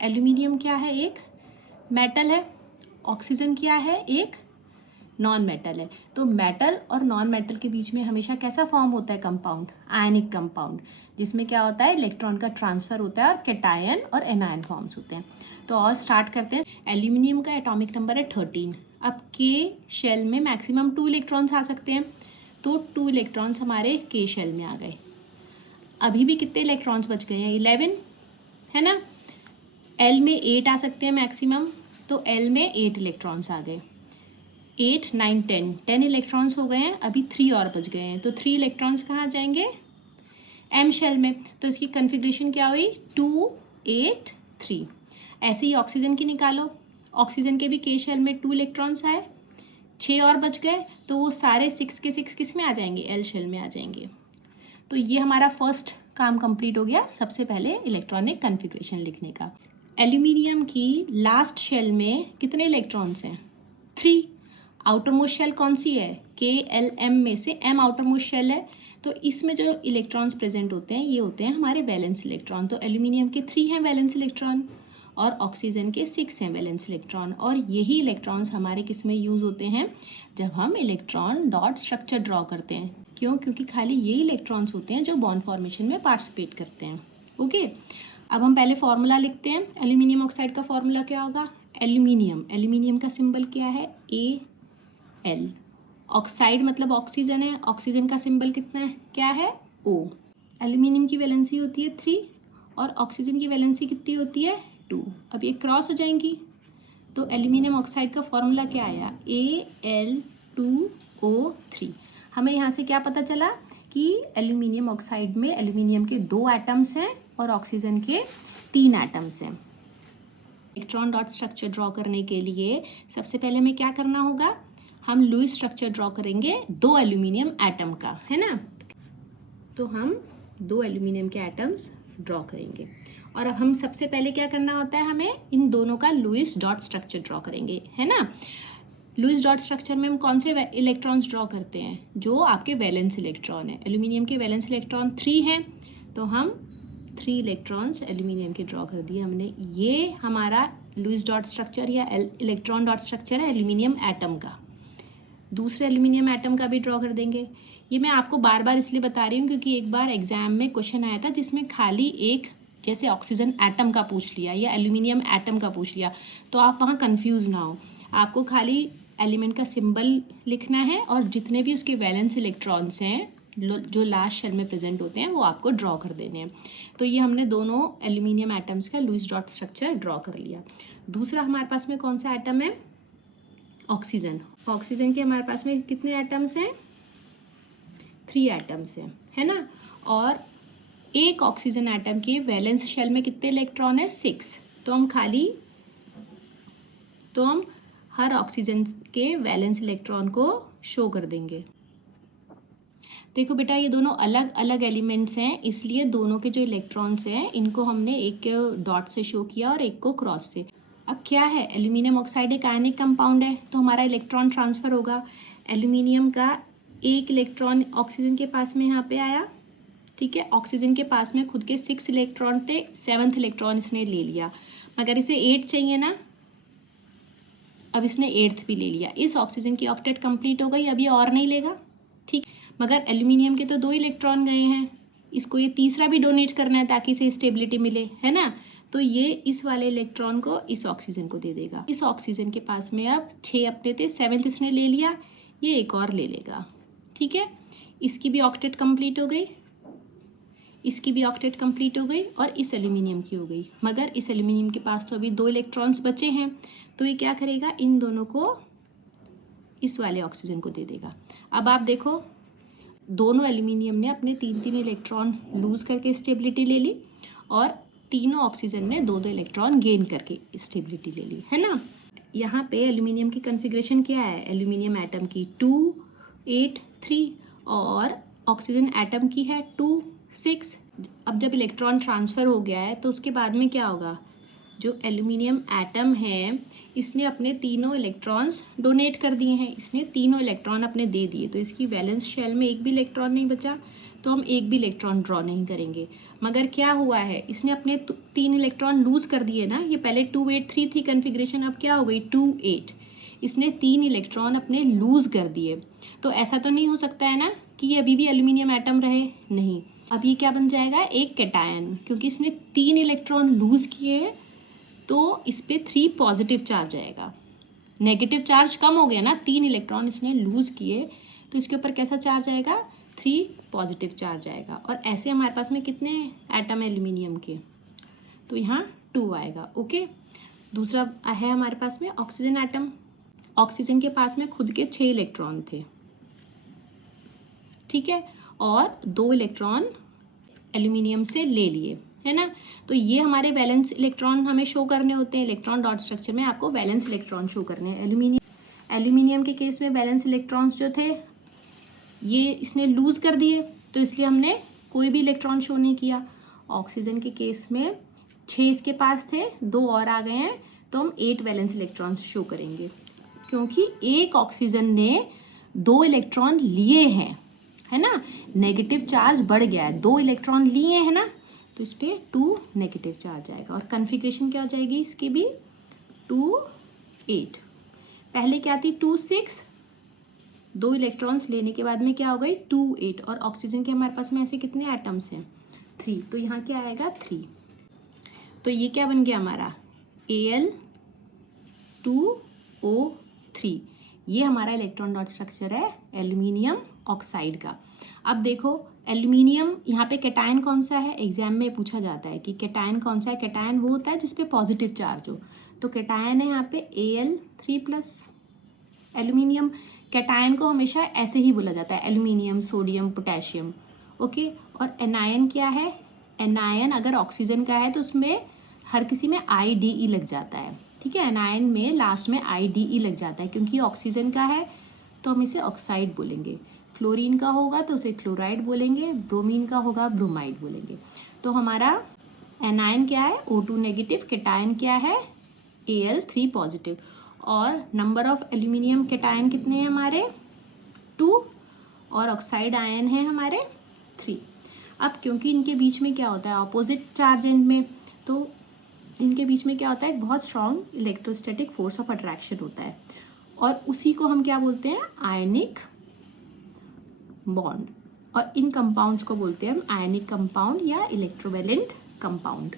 Aluminium क्या है, एक मेटल है, ऑक्सीजन क्या है, एक नॉन मेटल है। तो मेटल और नॉन मेटल के बीच में हमेशा कैसा फॉर्म होता है, कंपाउंड, आयनिक कंपाउंड, जिसमें क्या होता है, इलेक्ट्रॉन का ट्रांसफर होता है और कैटायन और एनायन फॉर्म्स होते हैं। तो और स्टार्ट करते हैं। एल्यूमिनियम का एटॉमिक नंबर है 13। अब के शेल में मैक्सिमम 2 इलेक्ट्रॉन्स आ सकते हैं, तो 2 इलेक्ट्रॉन्स हमारे के शेल में आ गए। अभी भी कितने इलेक्ट्रॉन्स बच गए हैं, 11 है ना। एल में 8 आ सकते हैं मैक्सिमम, तो एल में 8 इलेक्ट्रॉन्स आ गए। 8, 9, 10 इलेक्ट्रॉन्स हो गए हैं। अभी 3 और बच गए हैं, तो 3 इलेक्ट्रॉन्स कहाँ जाएंगे, एम शेल में। तो इसकी कन्फिग्रेशन क्या हुई, 2, 8, 3। ऐसे ही ऑक्सीजन की निकालो। ऑक्सीजन के भी के शेल में 2 इलेक्ट्रॉन्स आए, 6 और बच गए, तो वो सारे 6 के 6 किस में आ जाएंगे, एल शेल में आ जाएंगे। तो ये हमारा फर्स्ट काम कंप्लीट हो गया, सबसे पहले इलेक्ट्रॉनिक कन्फिग्रेशन लिखने का। एल्यूमिनियम की लास्ट शेल में कितने इलेक्ट्रॉन्स हैं, 3। आउटर मोस्ट शेल कौन सी है, के एल एम में से एम आउटर मोस्ट शेल है। तो इसमें जो इलेक्ट्रॉन्स प्रेजेंट होते हैं ये होते हैं हमारे वैलेंस इलेक्ट्रॉन। तो एल्यूमिनियम के 3 हैं वैलेंस इलेक्ट्रॉन और ऑक्सीजन के 6 हैं वैलेंस इलेक्ट्रॉन। और यही इलेक्ट्रॉन्स हमारे किस में यूज होते हैं, जब हम इलेक्ट्रॉन डॉट स्ट्रक्चर ड्रॉ करते हैं। क्यों, क्योंकि खाली ये इलेक्ट्रॉन्स होते हैं जो बॉन्ड फॉर्मेशन में पार्टिसिपेट करते हैं। ओके, अब हम पहले फॉर्मूला लिखते हैं। एल्यूमिनियम ऑक्साइड का फॉर्मूला क्या होगा, एल्यूमिनियम का सिंबल क्या है, ए एल। ऑक्साइड मतलब ऑक्सीजन है, ऑक्सीजन का सिंबल कितना है, क्या है, ओ। एल्यूमिनियम की वैलेंसी होती है 3 और ऑक्सीजन की वैलेंसी कितनी होती है, 2। अब ये क्रॉस हो जाएंगी, तो एल्यूमिनियम ऑक्साइड का फॉर्मूला क्या आया, Al2O3। हमें यहाँ से क्या पता चला कि एल्यूमिनियम ऑक्साइड में एल्यूमिनियम के 2 एटम्स हैं और ऑक्सीजन के 3 एटम्स हैं। इलेक्ट्रॉन डॉट स्ट्रक्चर ड्रॉ करने के लिए सबसे पहले हमें क्या करना होगा, हम लुईस स्ट्रक्चर ड्रॉ करेंगे 2 एल्यूमिनियम एटम का, है ना। तो हम 2 एल्यूमिनियम के एटम्स ड्रॉ करेंगे और अब हम सबसे पहले क्या करना होता है, हमें इन दोनों का लुईस डॉट स्ट्रक्चर ड्रॉ करेंगे, है ना। लुईस डॉट स्ट्रक्चर में हम कौन से इलेक्ट्रॉन्स ड्रॉ करते हैं, जो आपके वैलेंस इलेक्ट्रॉन है। एल्यूमिनियम के वैलेंस इलेक्ट्रॉन 3 हैं, तो हम 3 इलेक्ट्रॉन्स एल्यूमिनियम के ड्रॉ कर दिए हमने। ये हमारा लुईस डॉट स्ट्रक्चर या इलेक्ट्रॉन डॉट स्ट्रक्चर है एल्यूमिनियम एटम का। दूसरे एल्यूमिनियम एटम का भी ड्रॉ कर देंगे। ये मैं आपको बार बार इसलिए बता रही हूँ क्योंकि एक बार एग्जाम में क्वेश्चन आया था जिसमें खाली एक, जैसे ऑक्सीजन एटम का पूछ लिया या एल्यूमिनियम एटम का पूछ लिया, तो आप वहाँ कंफ्यूज ना हो। आपको खाली एलिमेंट का सिंबल लिखना है और जितने भी उसके वैलेंस इलेक्ट्रॉन्स हैं जो लास्ट शेल में प्रेजेंट होते हैं वो आपको ड्रॉ कर देने हैं। तो ये हमने दोनों एल्यूमिनियम एटम्स का लुईस डॉट स्ट्रक्चर ड्रॉ कर लिया। दूसरा हमारे पास में कौन सा एटम है, ऑक्सीजन। ऑक्सीजन के हमारे पास में कितने एटम्स हैं, 3 एटम्स हैं, है ना। और एक ऑक्सीजन एटम के वैलेंस शेल में कितने इलेक्ट्रॉन है, 6। तो हम हर ऑक्सीजन के वैलेंस इलेक्ट्रॉन को शो कर देंगे। देखो बेटा, ये दोनों अलग अलग एलिमेंट्स हैं, इसलिए दोनों के जो इलेक्ट्रॉन्स हैं इनको हमने एक डॉट से शो किया और एक को क्रॉस से। अब क्या है, एल्यूमिनियम ऑक्साइड एक आयनिक कंपाउंड है, तो हमारा इलेक्ट्रॉन ट्रांसफर होगा। एल्यूमिनियम का एक इलेक्ट्रॉन ऑक्सीजन के पास में यहाँ पे आया, ठीक है। ऑक्सीजन के पास में खुद के 6 इलेक्ट्रॉन थे, 7th इलेक्ट्रॉन इसने ले लिया, मगर इसे 8 चाहिए ना, अब इसने 8th भी ले लिया। इस ऑक्सीजन की ऑक्टेट कंप्लीट हो गई, अब ये और नहीं लेगा, ठीक। मगर एल्यूमिनियम के तो 2 इलेक्ट्रॉन गए हैं, इसको ये तीसरा भी डोनेट करना है ताकि इसे स्टेबिलिटी मिले, है ना। तो ये इस वाले इलेक्ट्रॉन को इस ऑक्सीजन को दे देगा। इस ऑक्सीजन के पास में अब 6 अपने थे, 7th इसने ले लिया, ये एक और ले लेगा, ठीक है। इसकी भी ऑक्टेट कंप्लीट हो गई, इसकी भी ऑक्टेट कंप्लीट हो गई और इस एल्यूमिनियम की हो गई। मगर इस एल्यूमिनियम के पास तो अभी 2 इलेक्ट्रॉन्स बचे हैं, तो ये क्या करेगा, इन दोनों को इस वाले ऑक्सीजन को दे देगा। अब आप देखो, दोनों एल्यूमिनियम ने अपने 3-3 इलेक्ट्रॉन लूज करके स्टेबिलिटी ले ली और तीनों ऑक्सीजन ने 2-2 इलेक्ट्रॉन गेन करके स्टेबिलिटी ले ली, है ना। यहाँ पे एल्यूमिनियम की कन्फिग्रेशन क्या है, एल्यूमिनियम एटम की 2, 8, 3 और ऑक्सीजन एटम की है 2, 6। अब जब इलेक्ट्रॉन ट्रांसफ़र हो गया है तो उसके बाद में क्या होगा, जो एल्यूमिनियम एटम है इसने अपने तीनों इलेक्ट्रॉन्स डोनेट कर दिए हैं, इसने तीनों इलेक्ट्रॉन अपने दे दिए, तो इसकी वैलेंस शेल में एक भी इलेक्ट्रॉन नहीं बचा, तो हम एक भी इलेक्ट्रॉन ड्रॉ नहीं करेंगे। मगर क्या हुआ है, इसने अपने 3 इलेक्ट्रॉन लूज कर दिए ना। ये पहले 2 8 3 थी कन्फिग्रेशन, अब क्या हो गई 2 8। इसने 3 इलेक्ट्रॉन अपने लूज कर दिए। तो ऐसा तो नहीं हो सकता है ना कि ये अभी भी एल्यूमिनियम एटम रहे, नहीं। अब ये क्या बन जाएगा, एक कैटायन, क्योंकि इसने 3 इलेक्ट्रॉन लूज किए तो इस पे 3 पॉजिटिव चार्ज आएगा। नेगेटिव चार्ज कम हो गया ना, 3 इलेक्ट्रॉन इसने लूज किए तो इसके ऊपर कैसा चार्ज आएगा, 3 पॉजिटिव चार्ज आएगा। और ऐसे हमारे पास में कितने एटम है एल्यूमिनियम के, तो यहाँ 2 आएगा। ओके, दूसरा है हमारे पास में ऑक्सीजन एटम। ऑक्सीजन के पास में खुद के 6 इलेक्ट्रॉन थे, ठीक है, और 2 इलेक्ट्रॉन एल्यूमिनियम से ले लिए, है ना। तो ये हमारे वैलेंस इलेक्ट्रॉन हमें शो करने होते हैं। इलेक्ट्रॉन डॉट स्ट्रक्चर में आपको वैलेंस इलेक्ट्रॉन शो करने हैं। एल्यूमिनियम के केस में वैलेंस इलेक्ट्रॉन्स जो थे ये इसने लूज कर दिए, तो इसलिए हमने कोई भी इलेक्ट्रॉन शो नहीं किया। ऑक्सीजन के केस में 6 इसके पास थे, 2 और आ गए हैं, तो हम 8 वैलेंस इलेक्ट्रॉन्स शो करेंगे, क्योंकि एक ऑक्सीजन ने 2 इलेक्ट्रॉन लिए हैं, है ना। नेगेटिव चार्ज बढ़ गया है, 2 इलेक्ट्रॉन लिए हैं ना, तो इस पे 2 नेगेटिव चार्ज आएगा। और कन्फिग्रेशन क्या हो जाएगी इसकी भी, 2 8। पहले क्या थी 2 6, 2 इलेक्ट्रॉन्स लेने के बाद में क्या हो गई 2 8। और ऑक्सीजन के हमारे पास में ऐसे कितने एटम्स हैं, 3, तो यहाँ क्या आएगा 3। तो ये क्या बन गया हमारा Al2O3। ये हमारा इलेक्ट्रॉन डॉट स्ट्रक्चर है एल्यूमिनियम ऑक्साइड का। अब देखो एल्यूमिनियम, यहाँ पे कैटायन कौन सा है, एग्जाम में पूछा जाता है कि कैटायन कौन सा है। कैटायन वो होता है जिसपे पॉजिटिव चार्ज हो, तो कैटायन है यहाँ पे Al3+। एल्यूमिनियम कैटायन को हमेशा ऐसे ही बोला जाता है, एल्यूमिनियम, सोडियम, पोटेशियम। ओके, और एनायन क्या है, एनायन अगर ऑक्सीजन का है तो उसमें हर किसी में IDE लग जाता है, ठीक है। एनायन में लास्ट में IDE लग जाता है, क्योंकि ऑक्सीजन का है तो हम इसे ऑक्साइड बोलेंगे। क्लोरीन का होगा तो उसे क्लोराइड बोलेंगे, ब्रोमीन का होगा ब्रोमाइड बोलेंगे। तो हमारा एनायन क्या है O2 नेगेटिव, कैटायन क्या है Al3 पॉजिटिव। और नंबर ऑफ एल्यूमिनियम कैटायन कितने हैं हमारे 2, और ऑक्साइड आयन है हमारे 3। अब क्योंकि इनके बीच में क्या होता है ऑपोजिट चार्ज एंड में, तो इनके बीच में क्या होता है, एक बहुत strong electrostatic force of attraction होता है, और उसी को हम क्या बोलते हैं, आयनिक बॉन्ड। और इन कंपाउंड्स को बोलते हैं हम आयनिक कंपाउंड या इलेक्ट्रोवैलेंट कंपाउंड।